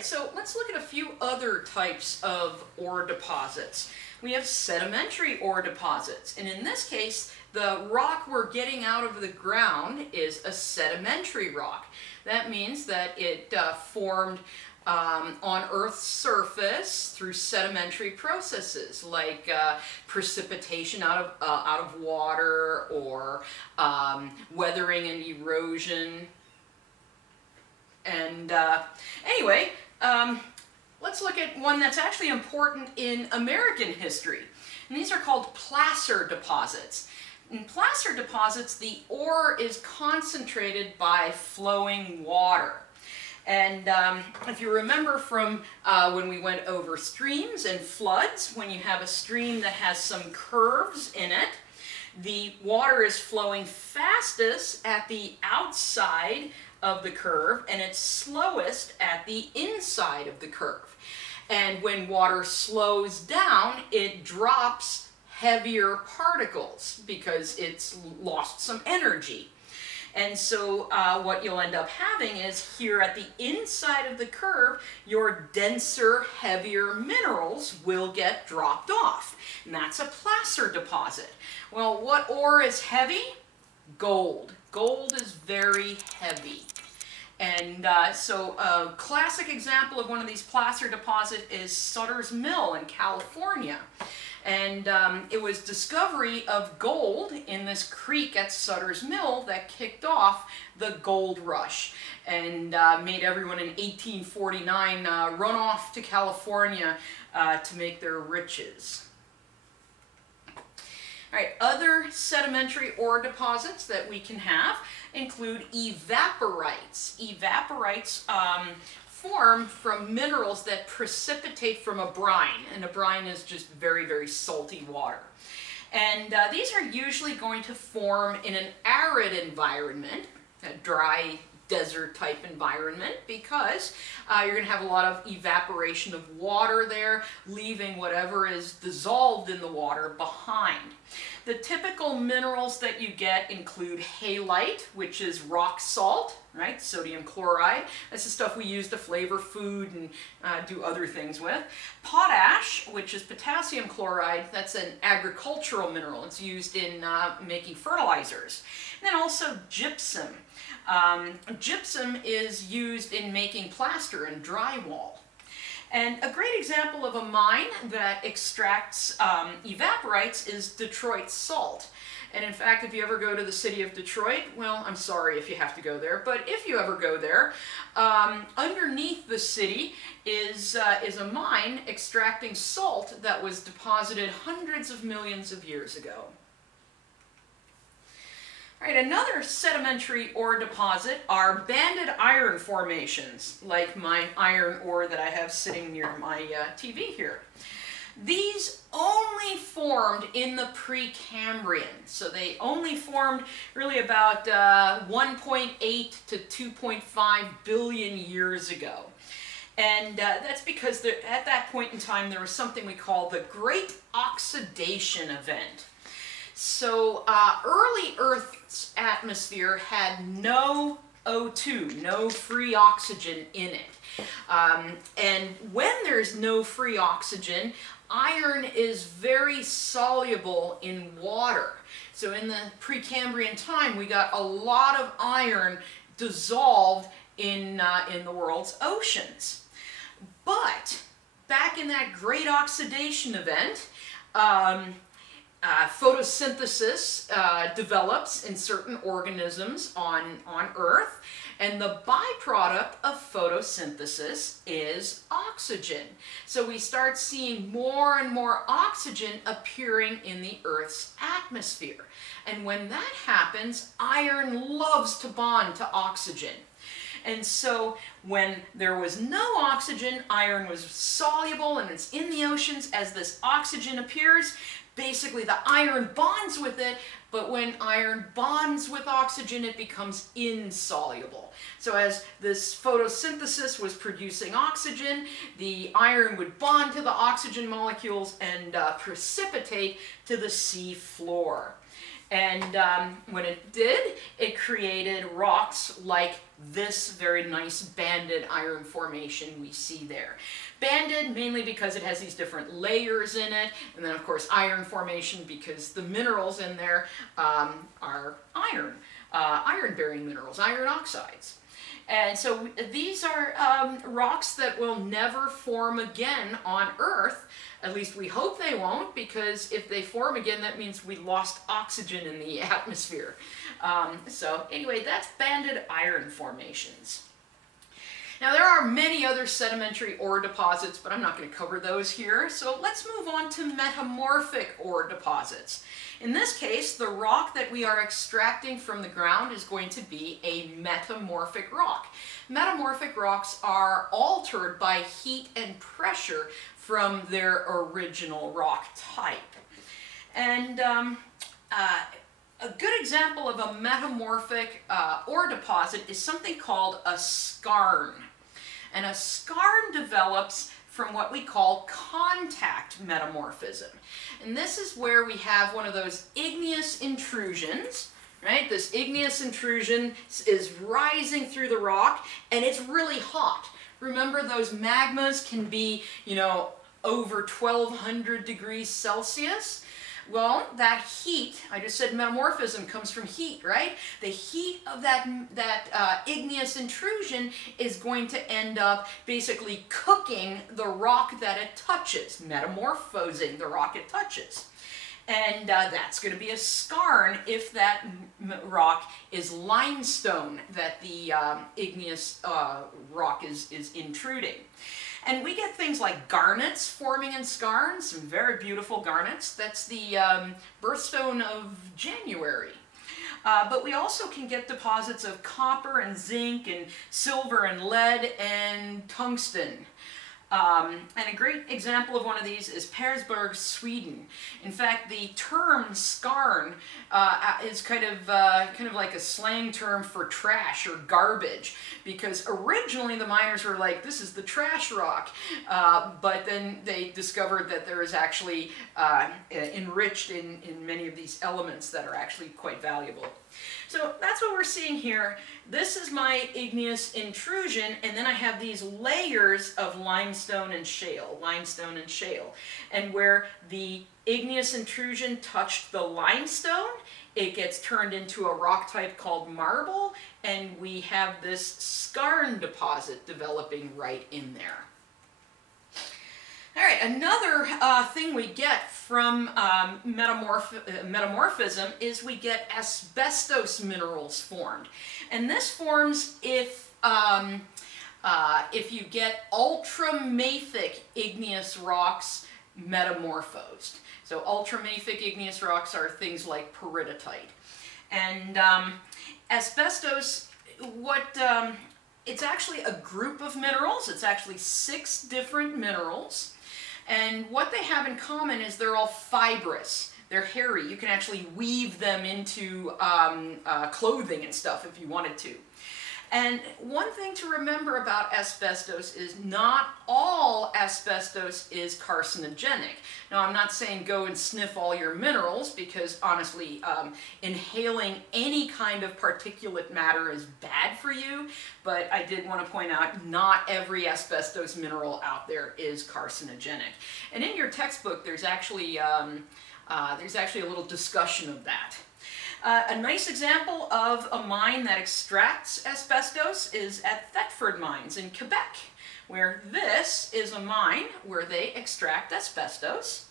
right, so let's look at a few other types of ore deposits. We have sedimentary ore deposits, and in this case, the rock we're getting out of the ground is a sedimentary rock. That means that it formed on Earth's surface through sedimentary processes like precipitation out of water, or weathering and erosion. And anyway, let's look at one that's actually important in American history. And these are called placer deposits. In placer deposits, the ore is concentrated by flowing water. And if you remember from when we went over streams and floods, when you have a stream that has some curves in it, the water is flowing fastest at the outside of the curve, and it's slowest at the inside of the curve. And when water slows down, it drops heavier particles because it's lost some energy. And so what you'll end up having is here at the inside of the curve, your denser, heavier minerals will get dropped off. And that's a placer deposit. Well, what ore is heavy? Gold. Gold is very heavy. And so a classic example of one of these placer deposits is Sutter's Mill in California. And it was discovery of gold in this creek at Sutter's Mill that kicked off the gold rush and made everyone in 1849 run off to California to make their riches. All right, other sedimentary ore deposits that we can have include evaporites. Evaporites form from minerals that precipitate from a brine, and a brine is just very, very salty water. And these are usually going to form in an arid environment, a dry desert type environment, because you're going to have a lot of evaporation of water there, leaving whatever is dissolved in the water behind. The typical minerals that you get include halite, which is rock salt, right? Sodium chloride. That's the stuff we use to flavor food and do other things with. Potash, which is potassium chloride. That's an agricultural mineral. It's used in making fertilizers. And then also gypsum. Gypsum is used in making plaster and drywall. And a great example of a mine that extracts evaporites is Detroit salt. And in fact, if you ever go to the city of Detroit, well, I'm sorry if you have to go there, but if you ever go there, underneath the city is a mine extracting salt that was deposited hundreds of millions of years ago. All right, another sedimentary ore deposit are banded iron formations, like my iron ore that I have sitting near my TV here. These only formed in the Precambrian, so they only formed really about 1.8 to 2.5 billion years ago. And that's because at that point in time there was something we call the Great Oxidation Event. So early Earth's atmosphere had no O2, no free oxygen in it. And when there's no free oxygen, iron is very soluble in water. So in the Precambrian time, we got a lot of iron dissolved in the world's oceans. But back in that Great Oxidation Event, photosynthesis develops in certain organisms on Earth, and the byproduct of photosynthesis is oxygen. So we start seeing more and more oxygen appearing in the Earth's atmosphere. And when that happens, iron loves to bond to oxygen. And so when there was no oxygen, iron was soluble and it's in the oceans. As this oxygen appears, basically the iron bonds with it, but when iron bonds with oxygen, it becomes insoluble. So as this photosynthesis was producing oxygen, the iron would bond to the oxygen molecules and precipitate to the sea floor. And when it did, it created rocks like this very nice banded iron formation we see there. Banded mainly because it has these different layers in it, and then of course iron formation because the minerals in there are iron, iron-bearing minerals, iron oxides. And so these are rocks that will never form again on Earth. At least we hope they won't, because if they form again, that means we lost oxygen in the atmosphere. So anyway, that's banded iron formations. Now there are many other sedimentary ore deposits, but I'm not going to cover those here. So let's move on to metamorphic ore deposits. In this case, the rock that we are extracting from the ground is going to be a metamorphic rock. Metamorphic rocks are altered by heat and pressure from their original rock type. And a good example of a metamorphic ore deposit is something called a skarn. And a skarn develops from what we call contact metamorphism. And this is where we have one of those igneous intrusions, right? This igneous intrusion is rising through the rock, and it's really hot. Remember, those magmas can be, over 1200 degrees Celsius. Well, that heat, I just said metamorphism comes from heat, right? The heat of that igneous intrusion is going to end up basically cooking the rock that it touches, metamorphosing the rock it touches. And that's going to be a skarn if that rock is limestone that the igneous rock is intruding. And we get things like garnets forming in skarns, some very beautiful garnets. That's the birthstone of January. But we also can get deposits of copper and zinc and silver and lead and tungsten. And a great example of one of these is Persberg, Sweden. In fact, the term skarn is kind of like a slang term for trash or garbage, because originally the miners were like, this is the trash rock, but then they discovered that there is actually enriched in many of these elements that are actually quite valuable. So that's what we're seeing here. This is my igneous intrusion, and then I have these layers of limestone and shale, And where the igneous intrusion touched the limestone, it gets turned into a rock type called marble, and we have this skarn deposit developing right in there. All right, another thing we get from metamorphism is we get asbestos minerals formed. And this forms if you get ultramafic igneous rocks metamorphosed. So ultramafic igneous rocks are things like peridotite. And asbestos, it's actually a group of minerals. It's actually 6 different minerals. And what they have in common is they're all fibrous. They're hairy. You can actually weave them into clothing and stuff if you wanted to. And one thing to remember about asbestos is not all asbestos is carcinogenic. Now, I'm not saying go and sniff all your minerals, because honestly, inhaling any kind of particulate matter is bad for you, but I did want to point out not every asbestos mineral out there is carcinogenic. And in your textbook, there's actually a little discussion of that. A nice example of a mine that extracts asbestos is at Thetford Mines in Quebec, where this is a mine where they extract asbestos,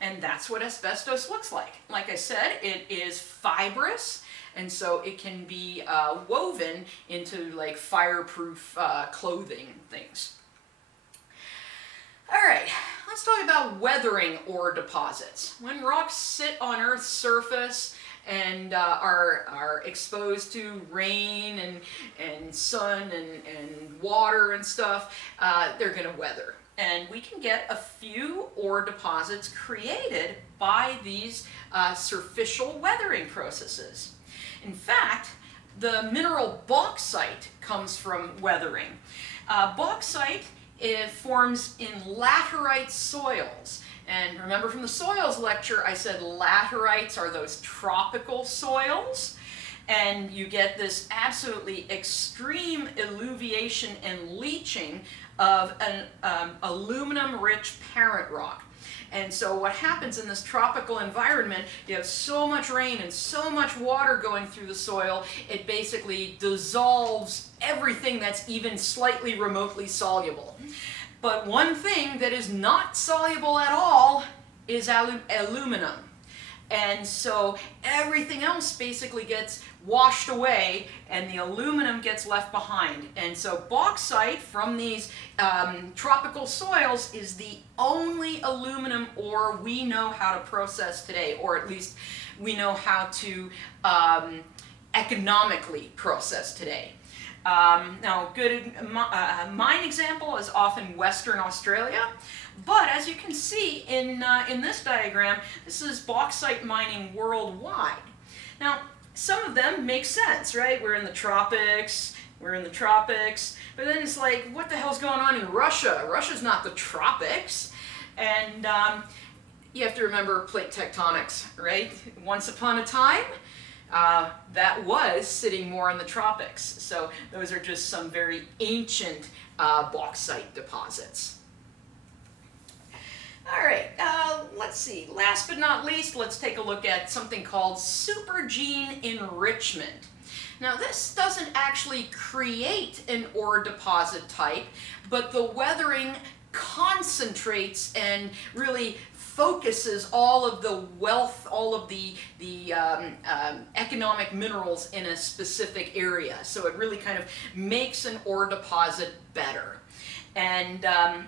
and that's what asbestos looks like. Like I said, it is fibrous, and so it can be woven into like fireproof clothing things. All right, let's talk about weathering ore deposits. When rocks sit on Earth's surface and are exposed to rain and sun and water and stuff, they're going to weather. And we can get a few ore deposits created by these surficial weathering processes. In fact, the mineral bauxite comes from weathering. Bauxite forms in laterite soils. And remember from the soils lecture, I said laterites are those tropical soils. And you get this absolutely extreme eluviation and leaching of an aluminum-rich parent rock. And so what happens in this tropical environment, you have so much rain and so much water going through the soil, it basically dissolves everything that's even slightly remotely soluble. But one thing that is not soluble at all is aluminum. And so everything else basically gets washed away and the aluminum gets left behind. And so bauxite from these tropical soils is the only aluminum ore we know how to process today, or at least we know how to economically process today. Now, a good mine example is often Western Australia, but as you can see in this diagram, this is bauxite mining worldwide. Now, some of them make sense, right? We're in the tropics, but then it's like, what the hell's going on in Russia? Russia's not the tropics, and you have to remember plate tectonics, right? Once upon a time, that was sitting more in the tropics. So those are just some very ancient bauxite deposits. All right, let's see. Last but not least, let's take a look at something called supergene enrichment. Now, this doesn't actually create an ore deposit type, but the weathering concentrates and really focuses all of the wealth, all of the economic minerals in a specific area. So it really kind of makes an ore deposit better. And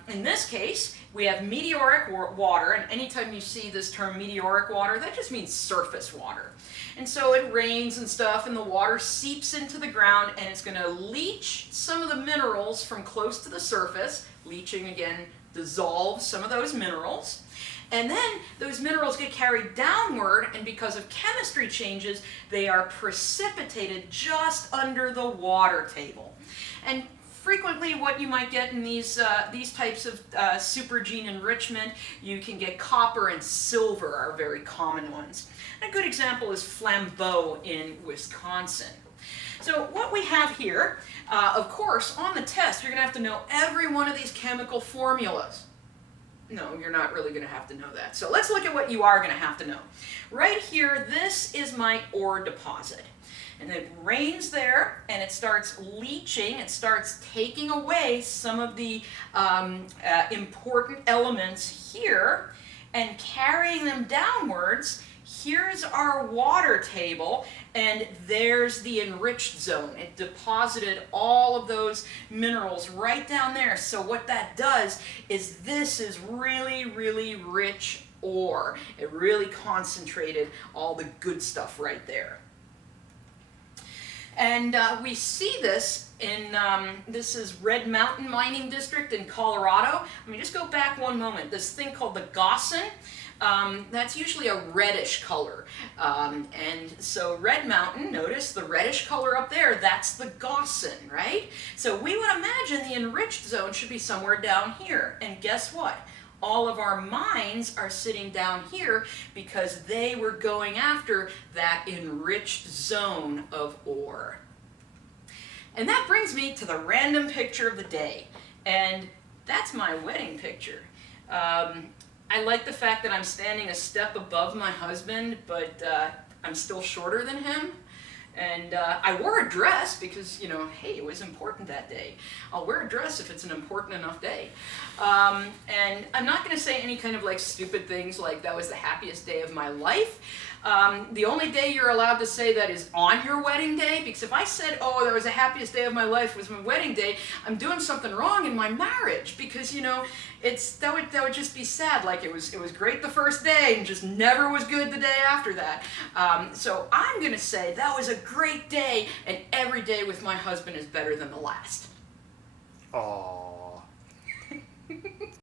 in this case, we have meteoric water, and anytime you see this term meteoric water, that just means surface water. And so it rains and stuff, and the water seeps into the ground, and it's going to leach some of the minerals from close to the surface. Leaching, again, dissolves some of those minerals. And then those minerals get carried downward, and because of chemistry changes, they are precipitated just under the water table. And frequently what you might get in these types of supergene enrichment, you can get copper and silver are very common ones. And a good example is Flambeau in Wisconsin. So what we have here, of course, on the test, you're going to have to know every one of these chemical formulas. No, you're not really going to have to know that. So let's look at what you are going to have to know. Right here, this is my ore deposit. And it rains there, and it starts leaching, it starts taking away some of the important elements here and carrying them downwards. Here's our water table, and there's the enriched zone. It deposited all of those minerals right down there. So what that does is this is really, really rich ore. It really concentrated all the good stuff right there. And we see this in, this is Red Mountain Mining District in Colorado. Let me just go back one moment. This thing called the Gossan, that's usually a reddish color. And so Red Mountain, notice the reddish color up there, that's the Gossan, right? So we would imagine the enriched zone should be somewhere down here. And guess what? All of our mines are sitting down here because they were going after that enriched zone of ore. And that brings me to the random picture of the day. And that's my wedding picture. I like the fact that I'm standing a step above my husband, but I'm still shorter than him. And I wore a dress because, you know, hey, it was important that day. I'll wear a dress if it's an important enough day. And I'm not going to say any kind of like stupid things like that was the happiest day of my life. The only day you're allowed to say that is on your wedding day, because if I said, oh, that was the happiest day of my life was my wedding day, I'm doing something wrong in my marriage, because, you know, that would just be sad. Like it was great the first day and just never was good the day after that. So I'm going to say that was a great day, and every day with my husband is better than the last. Aww.